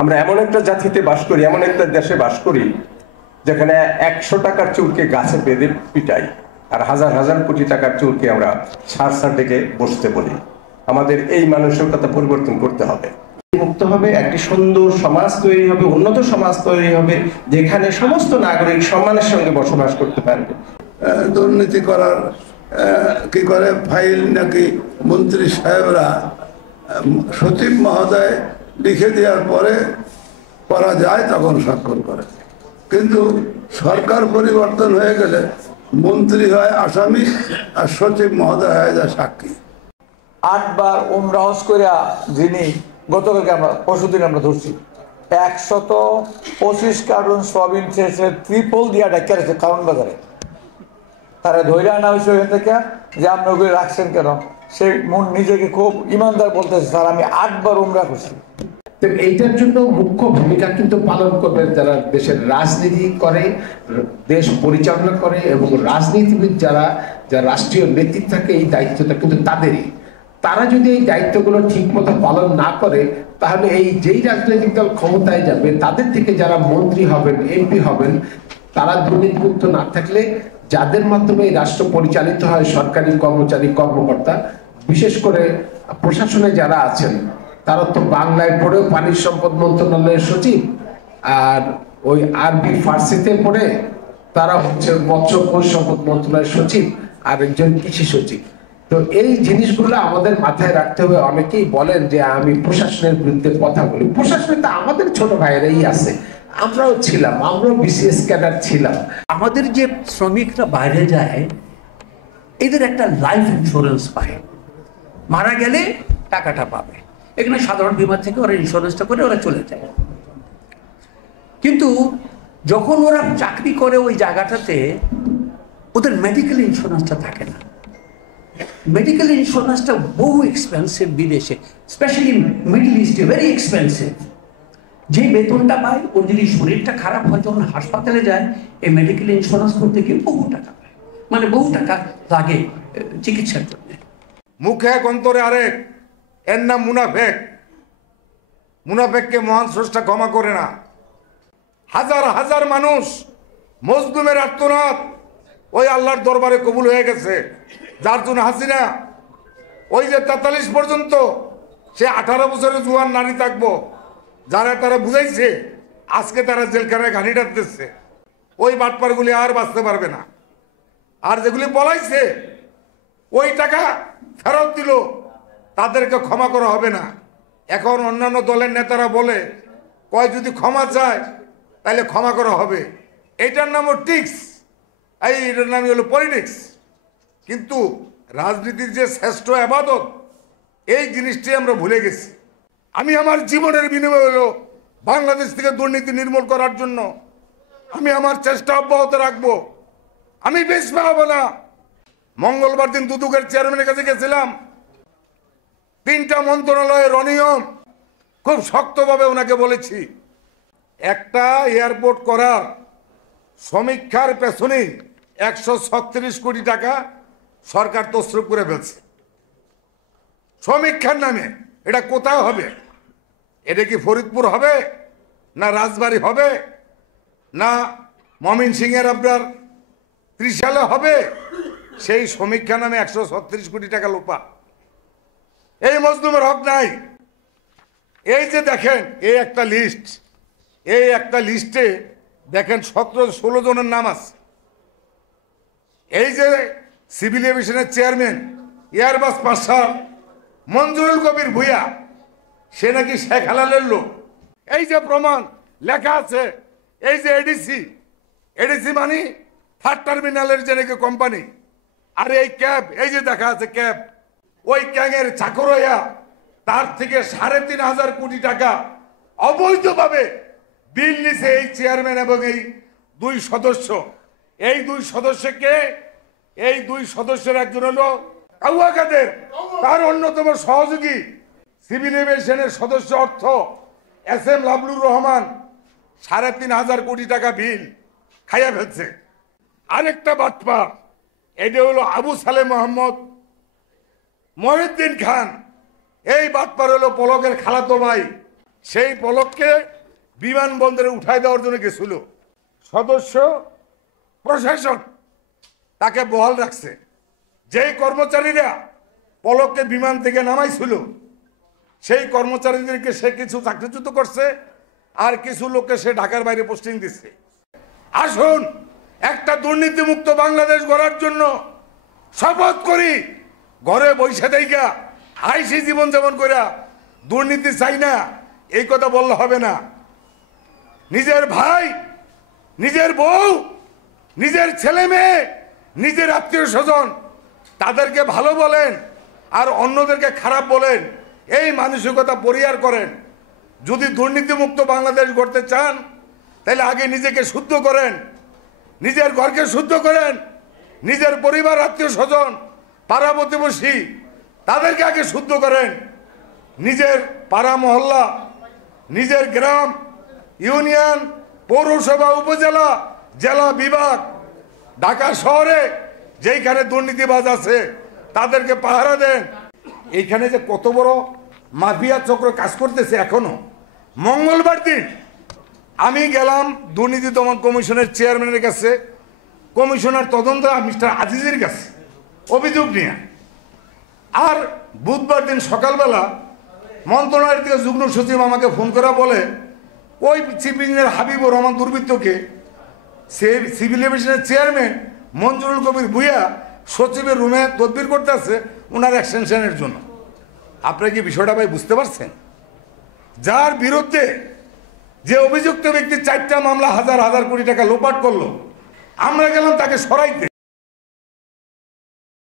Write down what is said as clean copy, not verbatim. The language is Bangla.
আমরা এমন একটা জাতিতে বাস করি, এমন একটা দেশে বাস করি যেখানে 100 টাকার চুলকে গাছে বেঁধে পিটাই, আর হাজার হাজার কোটি টাকার চুলকে আমরা সার ডেকে বসতে বলি। আমাদের এই মানসিকতা পরিবর্তন করতে হবে। মুক্ত হবে, একটি সুন্দর সমাজ তৈরি হবে, উন্নত সমাজ তৈরি হবে, যেখানে সমস্ত নাগরিক সম্মানের সঙ্গে বসবাস করতে পারবে। দুর্নীতি করার কি করে ফাইল নাকি মন্ত্রী সাহেবরা সচিব মহোদয় লিখে দেওয়ার পরে করা যায়, তখন স্বাক্ষর করে। কিন্তু সরকার পরিবর্তন হয়ে গেলে মন্ত্রী হয় আসামি আর সচিব মহোদয় হয় যায় সাক্ষী। 8 বার উমরা হজ কইরা যিনি গতকালকে আমরা পরশুদিন আমরা ধরছি 125 কার্টুন সয়াবিন শেষে ট্রিপল দিয়া ডাক্তার আছে কারণ বাজারে, তারা ধৈর্য আনা হয়েছে ওইখান থেকে যে আপনি ওগুলো রাখছেন কেন। সে মন নিজেকে খুব ইমানদার বলতেছে, স্যার আমি 8 বার উমরা করছি। তো এইটার জন্য মুখ্য ভূমিকা কিন্তু পালন করবে যারা দেশের রাজনীতি করে, দেশ পরিচালনা করে, এবং রাজনীতিবিদ যারা রাষ্ট্রীয় নেতৃত্ব থাকে, এই দায়িত্বটা কিন্তু তাদেরই। তারা যদি এই দায়িত্বগুলো ঠিক মতো পালন না করে, তাহলে এই যেই রাজনৈতিক দল ক্ষমতায় যাবে তাদের থেকে যারা মন্ত্রী হবেন, এমপি হবেন, তারা দুর্নীতিমুক্ত না থাকলে, যাদের মাধ্যমে এই রাষ্ট্র পরিচালিত হয়, সরকারি কর্মচারী কর্মকর্তা, বিশেষ করে প্রশাসনে যারা আছেন, তারা তো বাংলায় পড়েও পানি সম্পদ মন্ত্রণালয়ের সচিব, আর ওই আরবি ফার্সিতে পড়ে তারা হচ্ছে মৎস্য সম্পদ মন্ত্রণালয়ের সচিব আর একজন কৃষি সচিব। তো এই জিনিসগুলো আমাদের মাথায় রাখতে হবে। অনেকেই বলেন যে আমি প্রশাসনের বিরুদ্ধে কথা বলি, প্রশাসনে তো আমাদের ছোট ভাইয়েরাই আছে, আমরাও ছিলাম, আমরাও বিসিএস ক্যাডার ছিলাম। আমাদের যে শ্রমিকরা বাইরে যায়, এদের একটা লাইফ ইন্স্যুরেন্স পায়, মারা গেলে টাকাটা পাবে। এখানে সাধারণ বীমা থেকে ওরা ইন্স্যুরেন্সটা করে ওরা চলে যায়। কিন্তু যখন ওরা চাকরি করে ওই জায়গাটাতে, ওদের মেডিকেল ইন্স্যুরেন্সটা থাকে না। মেডিকেল ইন্স্যুরেন্সটা বহু এক্সপেন্সিভ বিদেশে, স্পেশালি মিডল ইস্টে ভেরি এক্সপেন্সিভ। যে বেতনটা পায়, ওর যদি শরীরটা খারাপ হয়, যখন হাসপাতালে যায়, এই মেডিকেল ইন্স্যুরেন্স করতে গিয়ে বহু টাকা পায়, মানে বহু টাকা লাগে চিকিৎসার জন্য। মুখে এক অন্তরে আরেক, এর নাম মুনাফেক। মুনাফেককে মহান স্রষ্টা ক্ষমা করে না। হাজার হাজার মানুষ মজলুমের আর্তনাদ ওই আল্লাহর দরবারে কবুল হয়ে গেছে, যার জন্য হাসিনা ওই যে 43 পর্যন্ত সে 18 বছরের জুয়ান নারী থাকবো, যারা তারা বুঝাইছে, আজকে তারা জেলখানায় ঘানি টানতেছে। ওই বাটপারগুলি আর বাঁচতে পারবে না। আর যেগুলি বলাইছে ওই টাকা ফেরত দিল, তাদেরকে ক্ষমা করা হবে না। এখন অন্যান্য দলের নেতারা বলে, কয় যদি ক্ষমা চায় তাহলে ক্ষমা করা হবে। এইটার নামও টিক্স, এইটার নামই হলো পলিটিক্স। কিন্তু রাজনীতির যে শ্রেষ্ঠ আবাদত, এই জিনিসটি আমরা ভুলে গেছি। আমি আমার জীবনের বিনিময় হলো বাংলাদেশ থেকে দুর্নীতি নির্মূল করার জন্য আমি আমার চেষ্টা অব্যাহত রাখবো। আমি বেশ পাবো না। মঙ্গলবার দিন দুদকের চেয়ারম্যানের কাছে গেছিলাম, 3টা মন্ত্রণালয়ের অনিয়ম খুব শক্তভাবে ওনাকে বলেছি। একটা এয়ারপোর্ট করার সমীক্ষার পেছনে 136 কোটি টাকা সরকার তছরূপ করে ফেলছে সমীক্ষার নামে। এটা কোথায় হবে? এটা কি ফরিদপুর হবে, না রাজবাড়ী হবে, না ময়মনসিংহের আপনার ত্রিশালে হবে? সেই সমীক্ষা নামে 136 কোটি টাকা লোপা। এই মজলুমের হক নাই। এই যে দেখেন, এই একটা লিস্ট, এই একটা লিস্টে দেখেন 17-16 জনের নাম আছে। এই যে সিভিল এভিয়েশনের চেয়ারম্যান এয়ারবাস পাশা মঞ্জুরুল কবির ভুইয়া, সে নাকি শেখ হালালের লোক। এই যে প্রমাণ লেখা আছে, এই যে এডিসি মানে থার্ড টার্মিনালের যে নাকি কোম্পানি। আর এই ক্যাব, এই যে দেখা আছে ক্যাব, ওই ক্যাঙের চাকর হইয়া তার থেকে 3.5 কোটি টাকা অবৈধভাবে বিল নিছে এই চেয়ারম্যান এবং এই 2 সদস্য। এই 2 সদস্যকে, এই 2 সদস্যের একজন হলো কাউয়া কাদের, তার অন্যতম সহযোগী সিভিল এভিয়েশনের সদস্য অর্থ SM লাবলুর রহমান 3.5 কোটি টাকা বিল খাইয়া ফেলছে। আরেকটা বাটপা, এটা হলো আবু সালে মোহাম্মদ মহিউদ্দিন খান। এই বাটপার হলো পলকের খালাতো ভাই, সেই পলককে বিমানবন্দরে উঠাই দেওয়ার জন্য গেছিল। সদস্য প্রশাসন তাকে বহাল রাখছে। যেই কর্মচারীরা পলককে বিমান থেকে নামাইছিল সেই কর্মচারীদেরকে সে কিছু চাকরিচ্যুত করছে, আর কিছু লোককে সে ঢাকার বাইরে পোস্টিং দিচ্ছে। আসুন একটা দুর্নীতিমুক্ত বাংলাদেশ গড়ার জন্য শপথ করি, ঘরে বৈশা দেইগা আইসি জীবনযাপন কইরা দুর্নীতি চাই না এই কথা বললে হবে না। নিজের ভাই, নিজের বউ, নিজের ছেলে মেয়ে, নিজের আত্মীয় স্বজন তাদেরকে ভালো বলেন আর অন্যদেরকে খারাপ বলেন, এই মানসিকতা পরিহার করেন। যদি দুর্নীতিমুক্ত বাংলাদেশ গড়তে চান তাহলে আগে নিজেকে শুদ্ধ করেন, নিজের ঘরকে শুদ্ধ করেন, নিজের পরিবার, আত্মীয় স্বজন, পাড়া প্রতিবেশী তাদেরকে আগে শুদ্ধ করেন। নিজের পাড়া মহল্লা, নিজের গ্রাম, ইউনিয়ন, পৌরসভা, উপজেলা, জেলা, বিভাগ, ঢাকা শহরে যেইখানে দুর্নীতিবাজ আছে তাদেরকে পাহারা দেন। এইখানে যে কত বড় মাফিয়া চক্র কাজ করতেছে এখনো। মঙ্গলবার দিন আমি গেলাম দুর্নীতি দমন কমিশনের চেয়ারম্যানের কাছে, কমিশনার তদন্ত মিস্টার আজিজের কাছে অভিযোগ নিয়ে। আর বুধবার দিন সকালবেলা মন্ত্রণালয়ের থেকে যুগ্ম সচিব আমাকে ফোন করা বলে ওই চিফ ইঞ্জিনিয়ার হাবিবুর রহমান দুর্বৃত্তকে সিভিল এভিয়েশনের চেয়ারম্যান মঞ্জুরুল কবির ভুইয়া সচিবের রুমে তদবির করতে আছে ওনার এক্সটেনশনের জন্য। আপনারা কি বিষয়টা ভাই বুঝতে পারছেন? যার বিরুদ্ধে যে অভিযুক্ত ব্যক্তি 4টা মামলা হাজার হাজার কোটি টাকা লোপাট করলো, আমরা গেলাম তাকে সরাইতে।